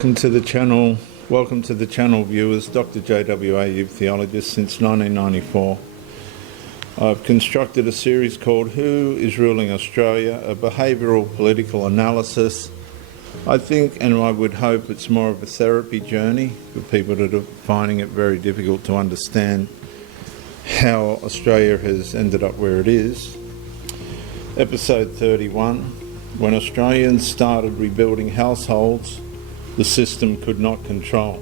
Welcome to the channel viewers. Dr. JWA, youth theologist since 1994. I've constructed a series called Who is Ruling Australia? A behavioural political analysis. I think, and I would hope, it's more of a therapy journey for people that are finding it very difficult to understand how Australia has ended up where it is. Episode 31, when Australians started rebuilding households the system could not control.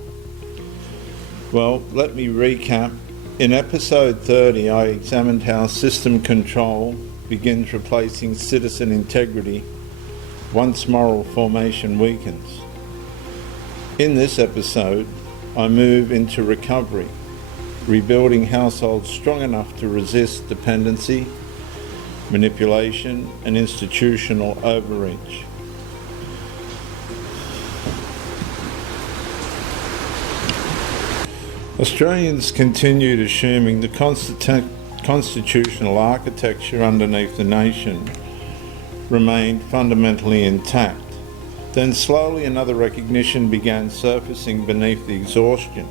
Well, let me recap. In episode 30, I examined how system control begins replacing citizen integrity once moral formation weakens. In this episode, I move into recovery, rebuilding households strong enough to resist dependency, manipulation, and institutional overreach. Australians continued assuming the constitutional architecture underneath the nation remained fundamentally intact. Then slowly another recognition began surfacing beneath the exhaustion.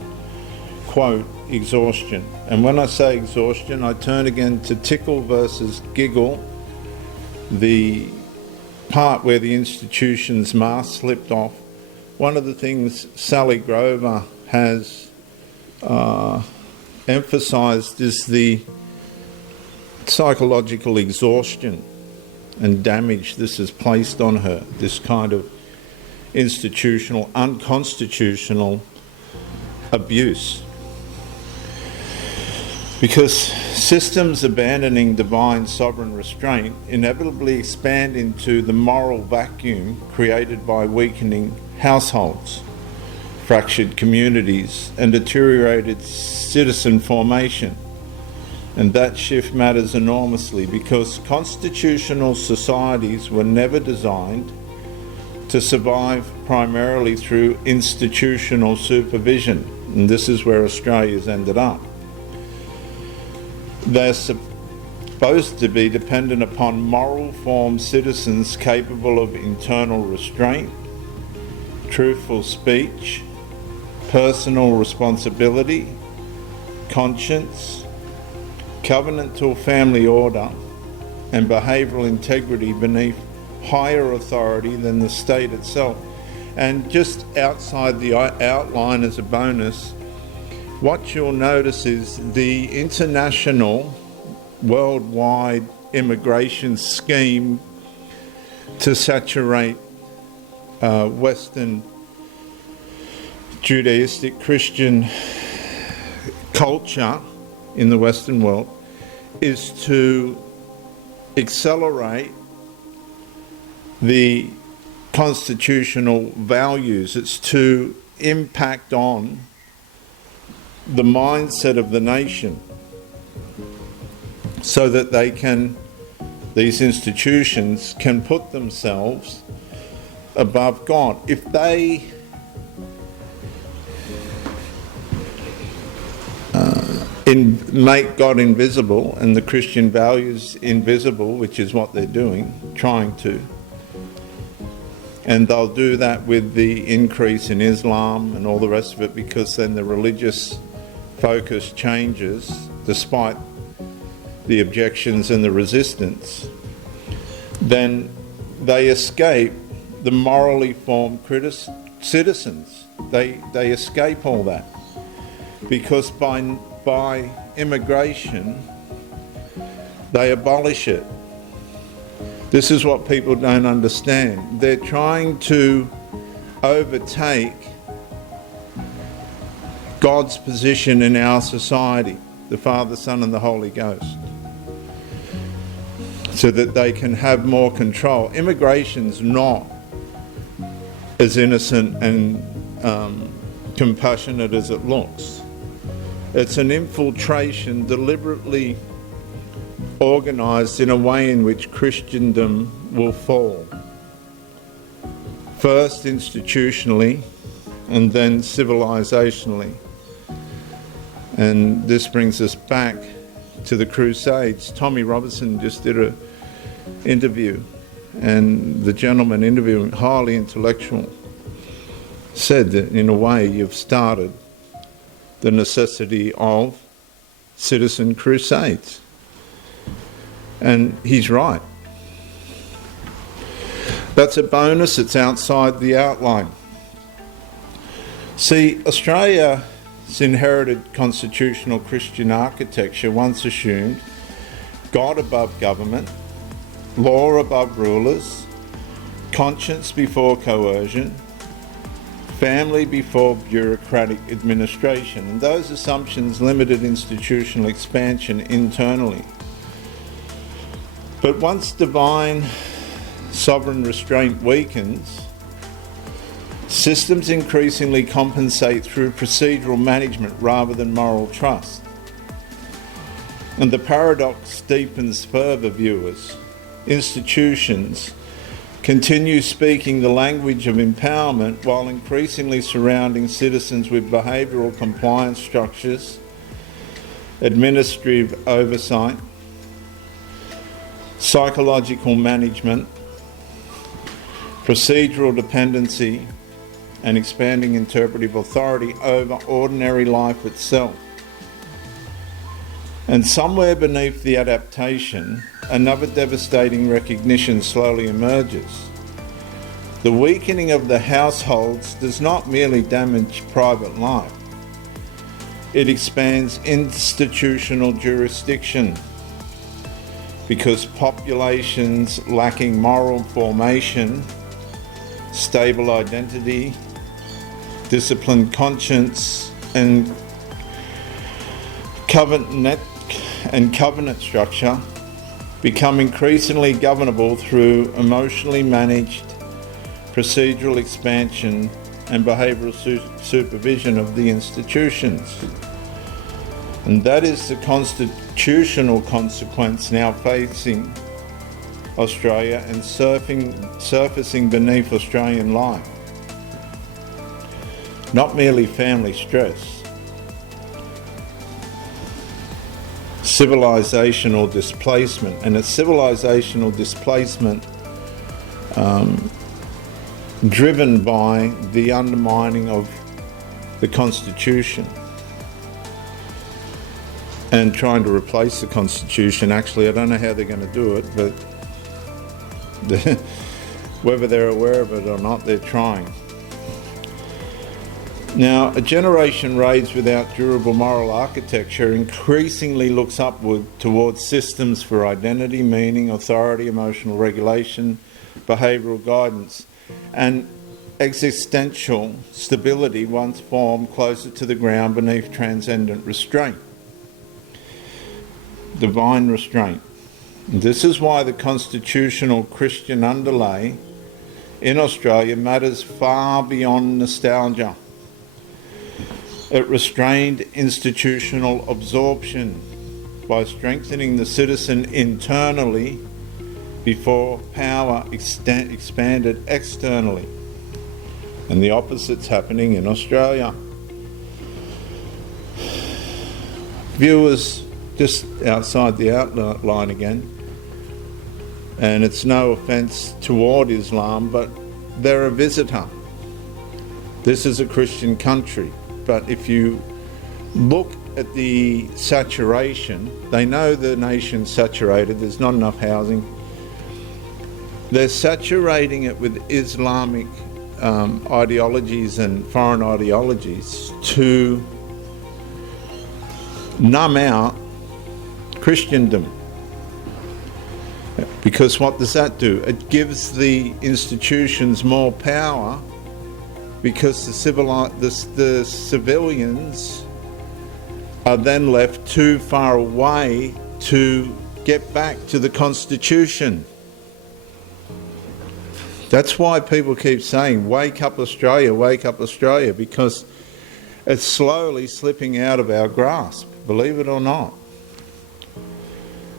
Quote, exhaustion. And when I say exhaustion, I turn again to Tickle versus Giggle, the part where the institution's mask slipped off. One of the things Sally Grover has emphasised is the psychological exhaustion and damage this has placed on her, this kind of institutional, unconstitutional abuse. Because systems abandoning divine sovereign restraint inevitably expand into the moral vacuum created by weakening households, fractured communities, and deteriorated citizen formation. And that shift matters enormously because constitutional societies were never designed to survive primarily through institutional supervision. And this is where Australia's ended up. They're supposed to be dependent upon moral formed citizens capable of internal restraint, truthful speech, personal responsibility, conscience, covenantal family order, and behavioural integrity beneath higher authority than the state itself. And just outside the outline as a bonus, what you'll notice is the international worldwide immigration scheme to saturate Western Judaistic Christian culture in the Western world is to accelerate the constitutional values. It's to impact on the mindset of the nation so that these institutions can put themselves above God. If they make God invisible and the Christian values invisible, which is what they're doing, trying to. And they'll do that with the increase in Islam and all the rest of it, because then the religious focus changes despite the objections and the resistance. Then they escape the morally formed citizens. They escape all that. Because by immigration, they abolish it. This is what people don't understand. They're trying to overtake God's position in our society, the Father, Son, and the Holy Ghost, so that they can have more control. Immigration's not as innocent and compassionate as it looks. It's an infiltration deliberately organised in a way in which Christendom will fall. First institutionally and then civilisationally. And this brings us back to the Crusades. Tommy Robinson just did an interview, and the gentleman interviewing, highly intellectual, said that in a way you've started the necessity of citizen crusades. And he's right. That's a bonus, it's outside the outline. See, Australia's inherited constitutional Christian architecture once assumed God above government, law above rulers, conscience before coercion, family before bureaucratic administration, and those assumptions limited institutional expansion internally. But once divine sovereign restraint weakens, systems increasingly compensate through procedural management rather than moral trust. And the paradox deepens further, viewers. Institutions continue speaking the language of empowerment while increasingly surrounding citizens with behavioural compliance structures, administrative oversight, psychological management, procedural dependency, and expanding interpretive authority over ordinary life itself. And somewhere beneath the adaptation, another devastating recognition slowly emerges. The weakening of the households does not merely damage private life. It expands institutional jurisdiction, because populations lacking moral formation, stable identity, disciplined conscience, and covenant structure become increasingly governable through emotionally managed procedural expansion and behavioural supervision of the institutions. And that is the constitutional consequence now facing Australia and surfacing beneath Australian life. Not merely family stress, civilisational displacement, and it's civilisational displacement driven by the undermining of the Constitution and trying to replace the Constitution. Actually, I don't know how they're going to do it, but whether they're aware of it or not, they're trying. Now, a generation raised without durable moral architecture increasingly looks upward towards systems for identity, meaning, authority, emotional regulation, behavioural guidance, and existential stability once formed closer to the ground beneath transcendent restraint, divine restraint. And this is why the constitutional Christian underlay in Australia matters far beyond nostalgia. It restrained institutional absorption by strengthening the citizen internally before power expanded externally. And the opposite's happening in Australia. Viewers, just outside the outline again, and it's no offence toward Islam, but they're a visitor. This is a Christian country. But if you look at the saturation, they know the nation's saturated, there's not enough housing. They're saturating it with Islamic ideologies and foreign ideologies to numb out Christendom. Because what does that do? It gives the institutions more power, because the civilians are then left too far away to get back to the Constitution. That's why people keep saying, wake up Australia, because it's slowly slipping out of our grasp, believe it or not.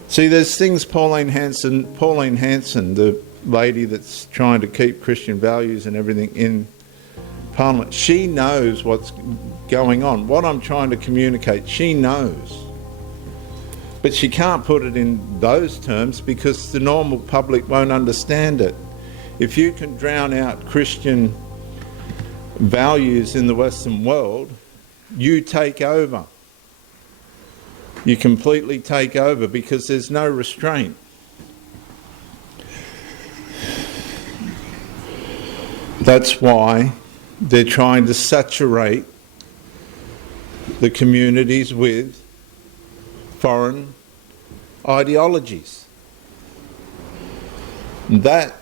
See, there's things Pauline Hanson, the lady that's trying to keep Christian values and everything in Parliament, she knows what's going on. What I'm trying to communicate, she knows. But she can't put it in those terms because the normal public won't understand it. If you can drown out Christian values in the Western world, you take over. You completely take over because there's no restraint. That's why they're trying to saturate the communities with foreign ideologies. That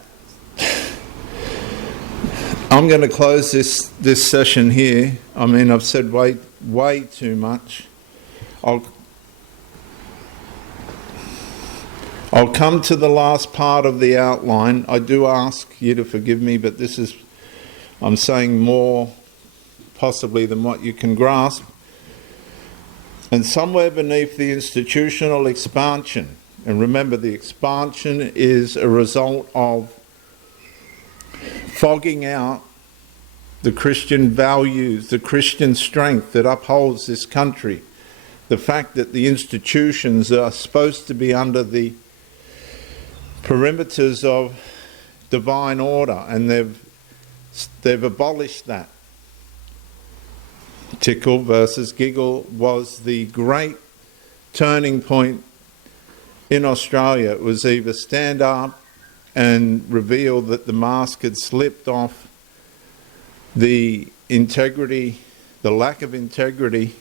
I'm going to close this session here. I mean, I've said way too much. I'll come to the last part of the outline. I do ask you to forgive me, but I'm saying more possibly than what you can grasp. And somewhere beneath the institutional expansion, and remember the expansion is a result of fogging out the Christian values, the Christian strength that upholds this country. The fact that the institutions are supposed to be under the perimeters of divine order, and they've abolished that. Tickle versus Giggle was the great turning point in Australia. It was either stand up and reveal that the mask had slipped off the integrity, the lack of integrity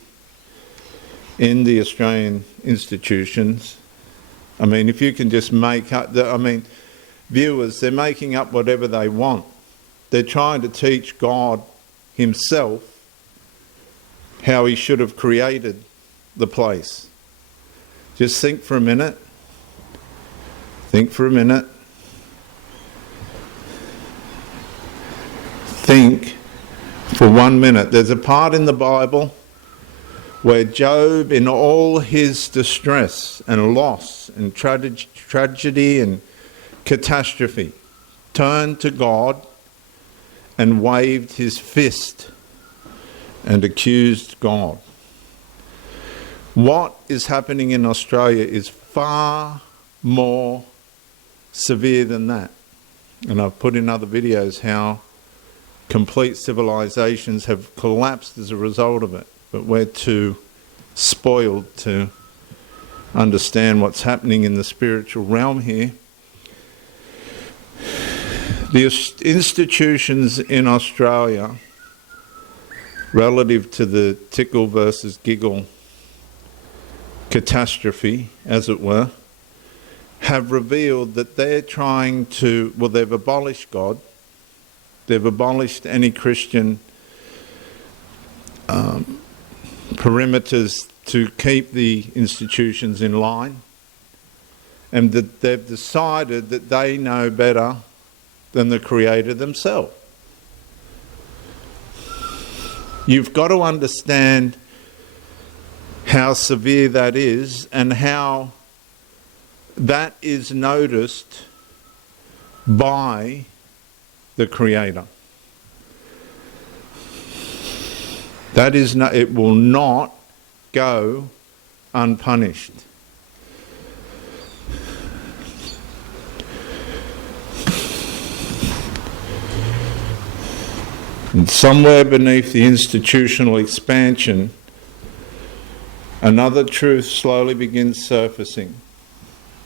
in the Australian institutions. I mean, if you can just make up, viewers, they're making up whatever they want. They're trying to teach God himself how he should have created the place. Just think for a minute. Think for a minute. Think for 1 minute. There's a part in the Bible where Job, in all his distress and loss and tragedy and catastrophe, turned to God and waved his fist and accused God. What is happening in Australia is far more severe than that. And I've put in other videos how complete civilizations have collapsed as a result of it. But we're too spoiled to understand what's happening in the spiritual realm here. The institutions in Australia, relative to the Tickle versus Giggle catastrophe, as it were, have revealed that they're trying to, well, they've abolished God, they've abolished any Christian perimeters to keep the institutions in line, and that they've decided that they know better than the Creator themselves. You've got to understand how severe that is and how that is noticed by the Creator. That is it will not go unpunished. And somewhere beneath the institutional expansion, another truth slowly begins surfacing.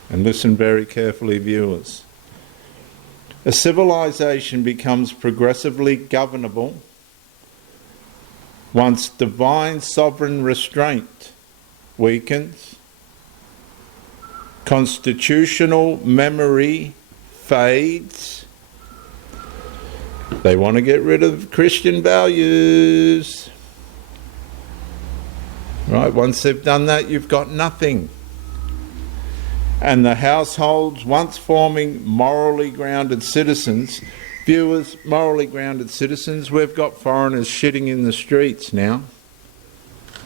And listen very carefully, viewers. A civilization becomes progressively governable once divine sovereign restraint weakens, constitutional memory fades. They want to get rid of Christian values. Right, once they've done that, you've got nothing. And the households, once forming morally grounded citizens, viewers, morally grounded citizens, we've got foreigners shitting in the streets now,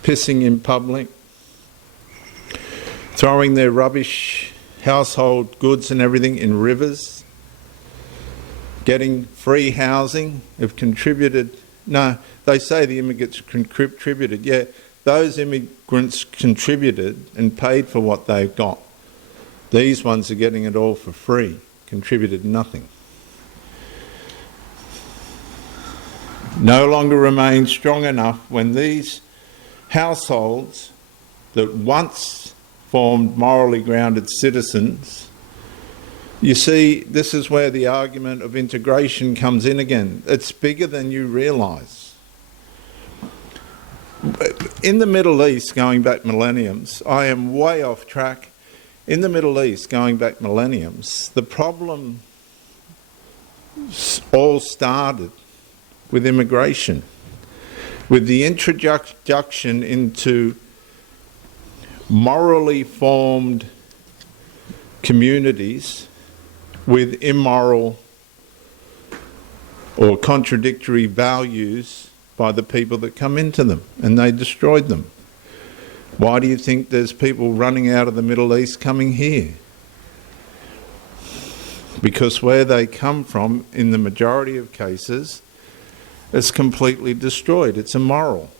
pissing in public, throwing their rubbish, household goods and everything in rivers, getting free housing, have contributed. No, they say the immigrants contributed. Yeah, those immigrants contributed and paid for what they've got. These ones are getting it all for free, contributed nothing. no longer remain strong enough when these households that once formed morally grounded citizens, you see, this is where the argument of integration comes in again. It's bigger than you realise. In the Middle East, going back millenniums, I am way off track. In the Middle East, going back millenniums, the problem all started with immigration, with the introduction into morally formed communities with immoral or contradictory values by the people that come into them, and they destroyed them. Why do you think there's people running out of the Middle East coming here? Because where they come from, in the majority of cases, it's completely destroyed. It's immoral.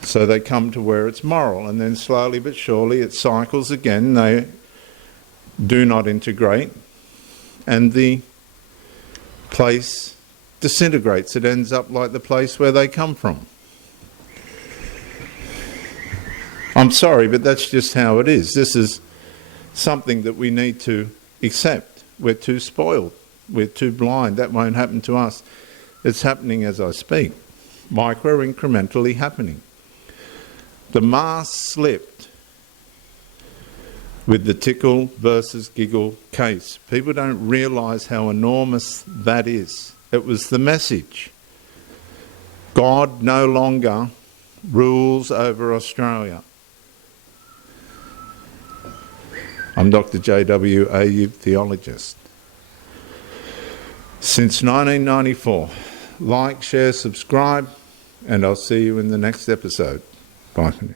So they come to where it's moral, and then slowly but surely it cycles again. They do not integrate, and the place disintegrates. It ends up like the place where they come from. I'm sorry, but that's just how it is. This is something that we need to accept. We're too spoiled. We're too blind. That won't happen to us. It's happening as I speak. Micro-incrementally happening. The mask slipped with the tickle versus giggle case. People don't realise how enormous that is. It was the message. God no longer rules over Australia. I'm Dr. J.W., a youth theologist. Since 1994, like, share, subscribe, and I'll see you in the next episode. Bye for now.